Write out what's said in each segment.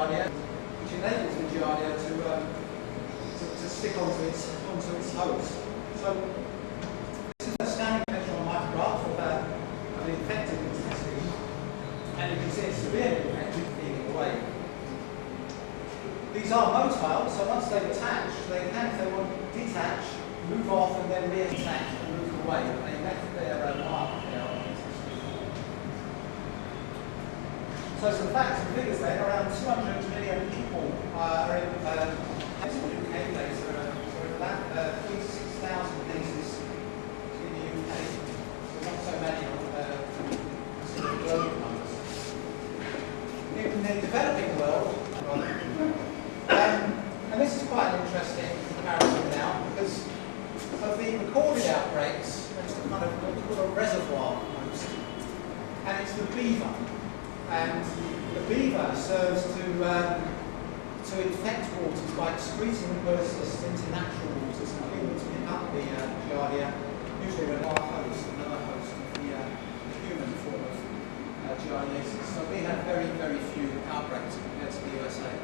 Giardia, which enables the Giardia to stick onto its host. So this is a scanning electron micrograph of an infected intestine, and you can see it's severely infected, feeling away. These are motile, so once they've attached, they can, if they want, detach, move off, and then reattach and move away. They left their mark there on the intestine. So some facts and figures then, around 200 million people are in UK data, there are 3 to 6,000 cases in the UK, so not so many on global numbers. In the developing world, and this is quite an interesting comparison now, because of the recorded outbreaks, there's a kind of what we call a reservoir host, and it's the beaver. And the beaver serves to infect waters by excreting the pertussis into natural waters and being able to pick up the Giardia, usually with our host, another host of the human form of Giardiasis. So we have very, very few outbreaks compared to the USA.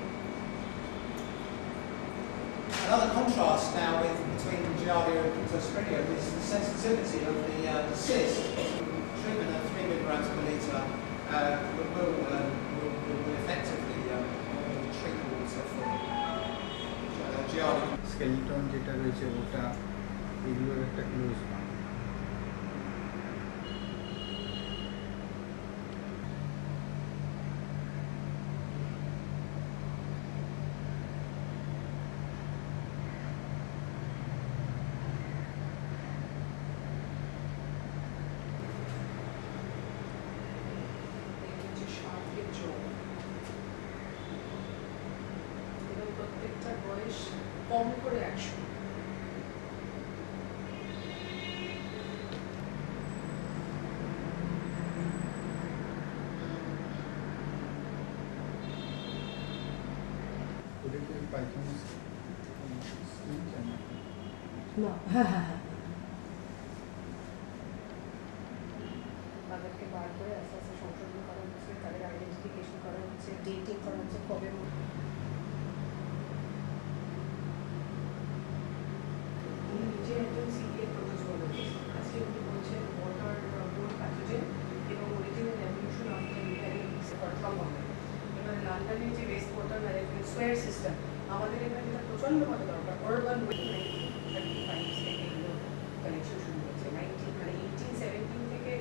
Another contrast now between Giardia and Clostridium is the sensitivity of the cyst. Treatment at 3 milligrams per litre will effectively treat the water for Giardia. Skeleton যেটা রয়েছে ওটা এগুলোর একটা ক্লোজ কম করে 100 না তাদেরকে বার করে আস্তে আস্তে সংশোধন করা হচ্ছে, তাদের আইডেন্টিফিকেশন করা হচ্ছে, ডেটিং করা হচ্ছে, কবে লন্ডনে যে ওয়েস্ট ওয়াটার ম্যানেজমেন্ট সোয়ার সিস্টেম আমাদের এখানে প্রচণ্ডভাবে দরকার। অরবান 35 থেকে এগুলো কানেকশন শুরু হয়েছে 1817 থেকে।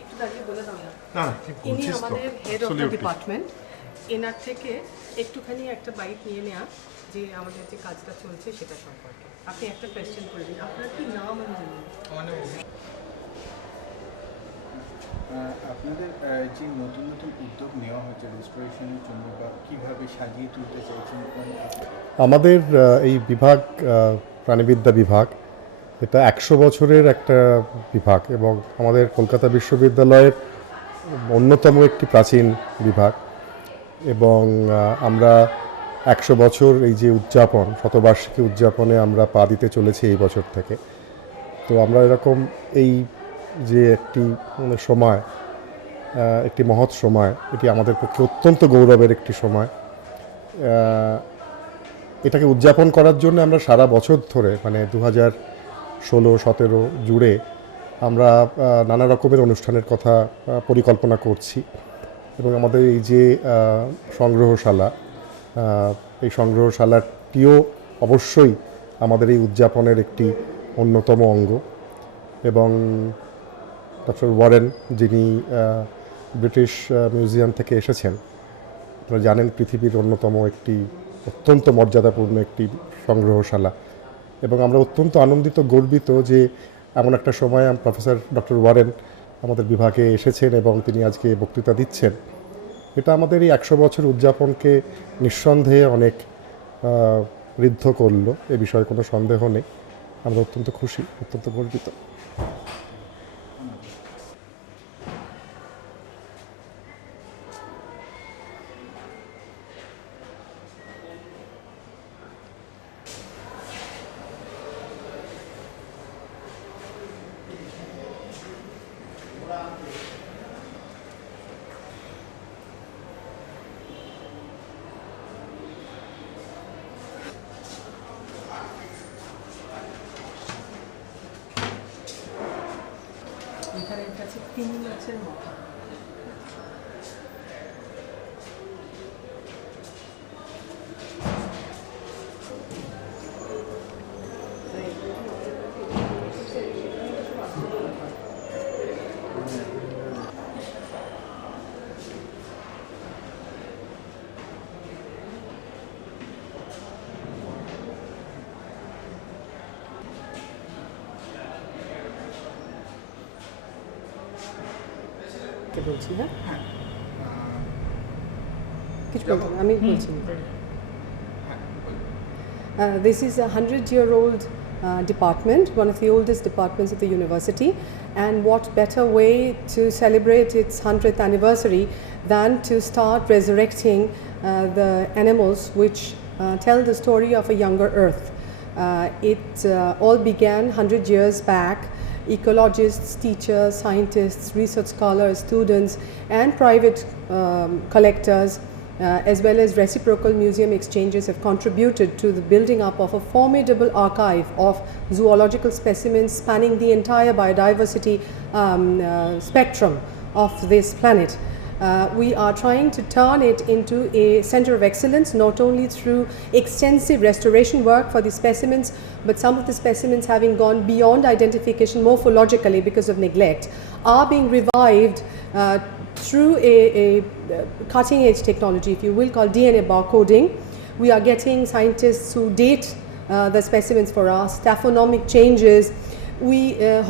একটু দাঁড়িয়ে বলে দাও না, ইনি আমাদের হেড অফ দ্য ডিপার্টমেন্ট, এনার থেকে একটুখানি একটা বাইট নিয়ে নেওয়া যে আমাদের যে কাজটা চলছে সেটা সম্পর্কে। আপনি একটা কোয়েশ্চেন করে দিন, আপনার কি নাম আমি জানি? আপনাদের যে নতুন নতুন উদ্যোগ নেওয়া হচ্ছে রেস্টোরেশনের জন্য বা কীভাবে সাজিয়ে তুলতে চাইছেন? আমাদের এই বিভাগ প্রাণীবিদ্যা বিভাগ, এটা 100 বছরের একটা বিভাগ এবং আমাদের কলকাতা বিশ্ববিদ্যালয়ের অন্যতম একটি প্রাচীন বিভাগ, এবং আমরা 100 বছর এই যে উদযাপন, শতবার্ষিকী উদযাপনে আমরা পা দিতে চলেছি এই বছর থেকে। তো আমরা এরকম এই যে একটি সময়, একটি মহৎ সময়, এটি আমাদের পক্ষে অত্যন্ত গৌরবের একটি সময়। এটাকে উদযাপন করার জন্য আমরা সারা বছর ধরে মানে 2016-17 জুড়ে আমরা নানা রকমের অনুষ্ঠানের কথা পরিকল্পনা করছি, এবং আমাদের এই যে সংগ্রহশালা, এই সংগ্রহশালাটিও অবশ্যই আমাদের এই উদযাপনের একটি অন্যতম অঙ্গ। এবং ডক্টর ওয়ারেন, যিনি ব্রিটিশ মিউজিয়াম থেকে এসেছেন, আপনারা জানেন পৃথিবীর অন্যতম একটি অত্যন্ত মর্যাদাপূর্ণ একটি সংগ্রহশালা, এবং আমরা অত্যন্ত আনন্দিত, গর্বিত যে এমন একটা সময় প্রফেসর ডক্টর ওয়ারেন আমাদের বিভাগে এসেছেন এবং তিনি আজকে বক্তৃতা দিচ্ছেন। এটা আমাদের এই 100 বছর উদযাপনকে নিঃসন্দেহে অনেক ঋদ্ধ করলো, এ বিষয়ে কোনো সন্দেহ নেই। আমরা অত্যন্ত খুশি, অত্যন্ত গর্বিত। এখানে একটা আছে তিন মাছের মাথা। বলছি হ্যাঁ কিছু বলতে হবে, আমি বলছি। This is a 100-year-old department, one of the oldest departments of the university, and what better way to celebrate its 100th anniversary than to start resurrecting the animals which tell the story of a younger Earth. It all began 100 years back. Ecologists, teachers, scientists, research scholars, students, and private collectors, as well as reciprocal museum exchanges, have contributed to the building up of a formidable archive of zoological specimens spanning the entire biodiversity spectrum of this planet. We are trying to turn it into a center of excellence, not only through extensive restoration work for the specimens, but some of the specimens, having gone beyond identification morphologically because of neglect, are being revived through a cutting edge technology, if you will, called DNA barcoding. We are getting scientists who date the specimens for us, taphonomic changes. We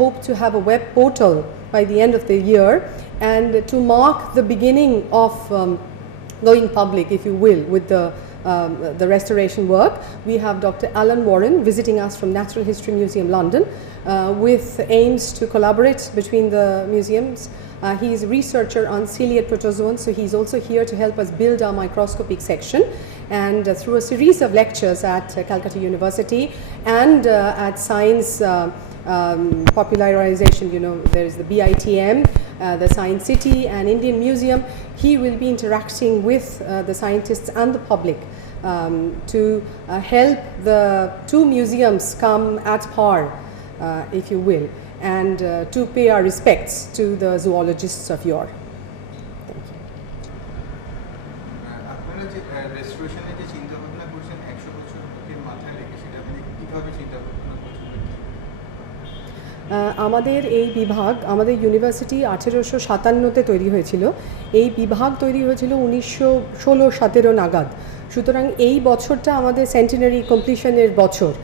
hope to have a web portal by the end of the year, and to mark the beginning of going public, if you will, with the restoration work, we have Dr. Alan Warren visiting us from Natural History Museum, London, with aims to collaborate between the museums. He is a researcher on ciliate protozoans, so he's also here to help us build our microscopic section. And through a series of lectures at Calcutta University and at Science popularization, you know, there is the BITM, the Science City and Indian Museum. He will be interacting with the scientists and the public to help the two museums come at par, if you will, and to pay our respects to the zoologists of yore. Thank you. আপনারা যে রেস্টোরেশনের যে চিন্তা ভাবনা করছেন 100 বছরের মাথায় রেখে, সেটা আপনি কিভাবে চিন্তা ভাবনা করছেন? আমাদের এই বিভাগ, আমাদের ইউনিভার্সিটি 1857-তে তৈরি হয়েছিল। এই বিভাগ তৈরি হয়েছিল 1916-17 নাগাদ। সুতরাং এই বছরটা আমাদের সেন্টিনারি কমপ্লিশনের বছর।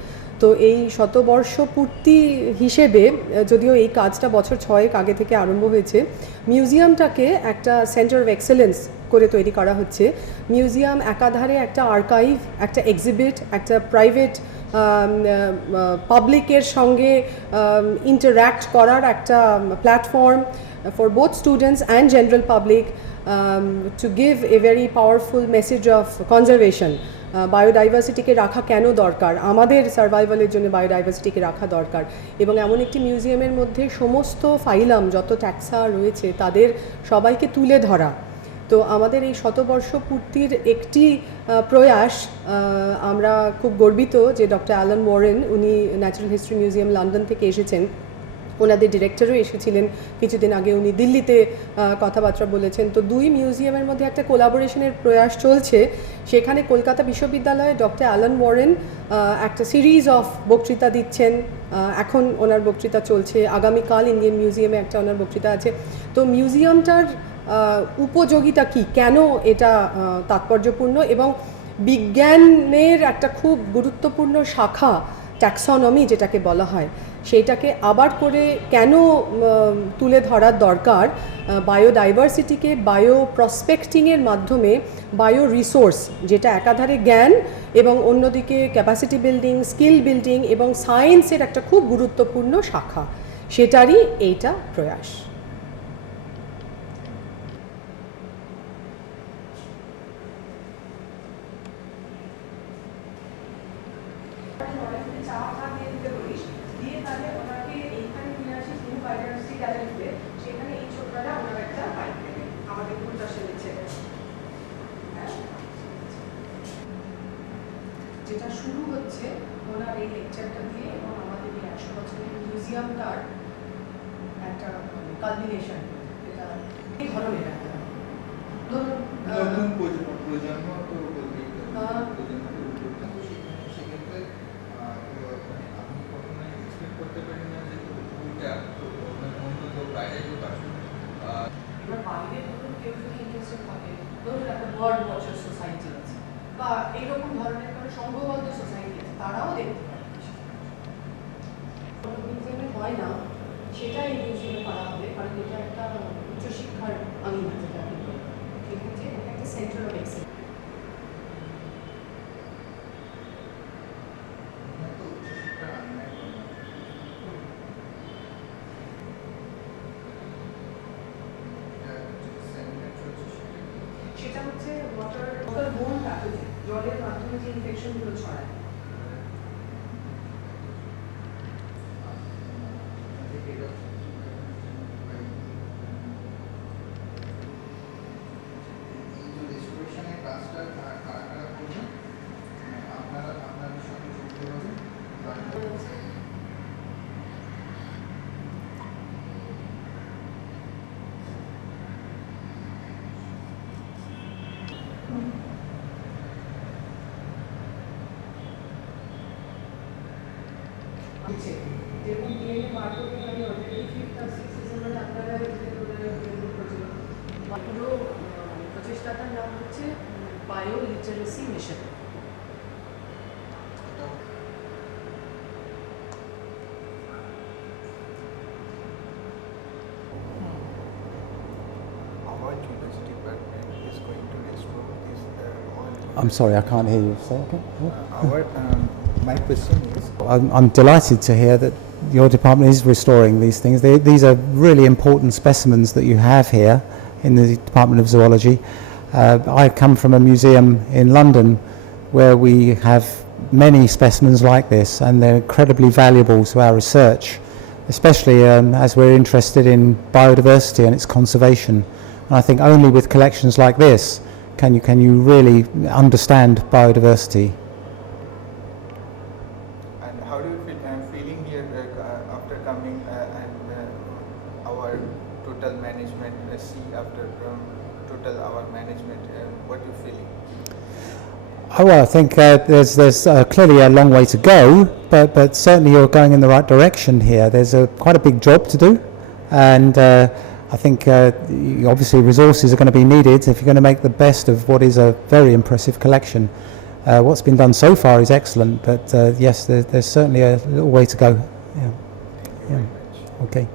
তো এই শতবর্ষ পূর্তি হিসেবে, যদিও এই কাজটা বছর 6 আগে থেকে আরম্ভ হয়েছে, মিউজিয়ামটাকে একটা সেন্টার অফ এক্সেলেন্স করে তৈরি করা হচ্ছে। মিউজিয়াম একাধারে একটা আর্কাইভ, একটা এক্সিবিট, একটা প্রাইভেট পাবলিকের সঙ্গে ইন্টারঅ্যাক্ট করার একটা platform for both students and general public, to give a very powerful message of conservation. বায়োডাইভার্সিটিকে রাখা কেন দরকার, আমাদের সার্ভাইভালের জন্য বায়োডাইভার্সিটিকে রাখা দরকার, এবং এমন একটি মিউজিয়ামের মধ্যে সমস্ত ফাইলাম, যত ট্যাক্সা রয়েছে, তাদের সবাইকে তুলে ধরা। তো আমাদের এই শতবর্ষ পূর্তির একটি প্রয়াস, আমরা খুব গর্বিত যে ডক্টর অ্যালান ওয়ারেন, উনি ন্যাচারাল হিস্ট্রি মিউজিয়াম লন্ডন থেকে এসেছেন। ওনাদের ডিরেক্টরও এসেছিলেন কিছুদিন আগে, উনি দিল্লিতে কথাবার্তা বলেছেন। তো দুই মিউজিয়ামের মধ্যে একটা কোলাবোরেশনের প্রয়াস চলছে। সেখানে কলকাতা বিশ্ববিদ্যালয়ে ডক্টর অ্যালান ওয়ারেন একটা সিরিজ অফ বক্তৃতা দিচ্ছেন। এখন ওনার বক্তৃতা চলছে, আগামীকাল ইন্ডিয়ান মিউজিয়ামে একটা ওনার বক্তৃতা আছে। তো মিউজিয়ামটার উপযোগিতা কি, কেন এটা তাৎপর্যপূর্ণ, এবং বিজ্ঞানের একটা খুব গুরুত্বপূর্ণ শাখা ট্যাক্সোনমি যেটাকে বলা হয়, সেইটাকে আবার করে কেন তুলে ধরার দরকার, বায়োডাইভার্সিটিকে বায়ো প্রসপেক্টিংয়ের মাধ্যমে বায়ো রিসোর্স, যেটা একাধারে জ্ঞান এবং অন্যদিকে ক্যাপাসিটি বিল্ডিং, স্কিল বিল্ডিং এবং সায়েন্সের একটা খুব গুরুত্বপূর্ণ শাখা, সেটারই এইটা প্রয়াস। যেটা শুরু হচ্ছে ওনার এই লেকচারটা দিয়ে এবং আমাদের এই 100 বছরের মিউজিয়ামটার একটা কালমিনেশন, এটা এই ধরনের একটা নতুন প্রজন্ম তো বলতেই সেক্ষেত্রে আমি কখনোই এক্সপেক্ট করতে পারি না যে ওইটা অন্তত বাইরে কেউ আসুন। এবার বাইরে ধরুন কেউ যদি ইন্টারেস্টেড থাকে, ধরুন একটা বার্ড ওয়াচার সোসাইটি আছে বা এইরকম ধরনের কোনো সংঘবদ্ধ সোসাইটি আছে, তারাও দেখতে পারে। মিউজিয়ামে হয় না, সেটাই এই মিউজিয়ামে করা হবে, কারণ এটা একটা উচ্চশিক্ষার আঙিনা, যেটা ঠিক আছে, এটা একটা সেন্টার অফ এক্সেলেন্স। সেটা হচ্ছে ওয়াটার বোর্ন প্যাথোজেন, জলের মাধ্যমে যে ইনফেকশনগুলো ছড়ায়। যেমন ডিএনএ মার্ককে আমি অলরেডি 5th আর 6th ডিসেম্বর আপনারা পুরো প্রচেষ্টাটার নাম হচ্ছে bio literacy mission. Our university department is going to restore this oil. I'm sorry, I can't hear you. Say again. My question is, I'm delighted to hear that your department is restoring these things. These are really important specimens that you have here in the Department of Zoology. I come from a museum in London where we have many specimens like this, and they're incredibly valuable to our research, especially as we're interested in biodiversity and its conservation. And I think only with collections like this can you really understand biodiversity. and how do you feel feeling here after coming and our total management see after total our management, what you feeling? Oh, well, I think there's clearly a long way to go, but certainly you're going in the right direction here. There's quite a big job to do, and I think obviously resources are going to be needed if you're going to make the best of what is a very impressive collection. What's been done so far is excellent, but yes, there's certainly a little way to go. Yeah. Okay.